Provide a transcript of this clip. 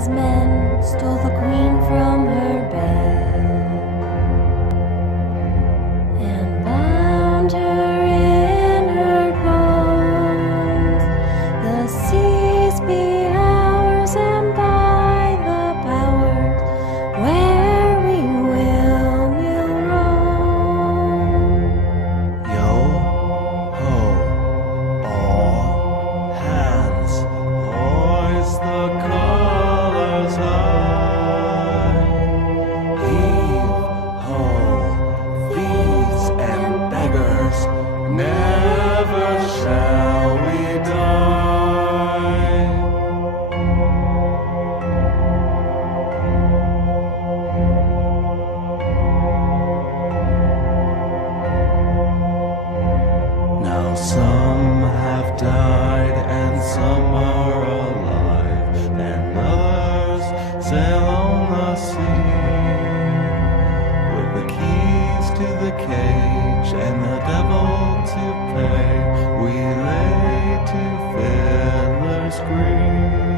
wise men stole the queen from her bed and bound her in her bones. The seas be ours, and by the powers where we will we'll roam. Yo ho, all hands, hoist the colors high. Heave ho, thieves and beggars, never shall we die. Now some have died and some are alive, and others sail on the sea. With the keys to the cage and the devil to pay, we lay to fiddler's green.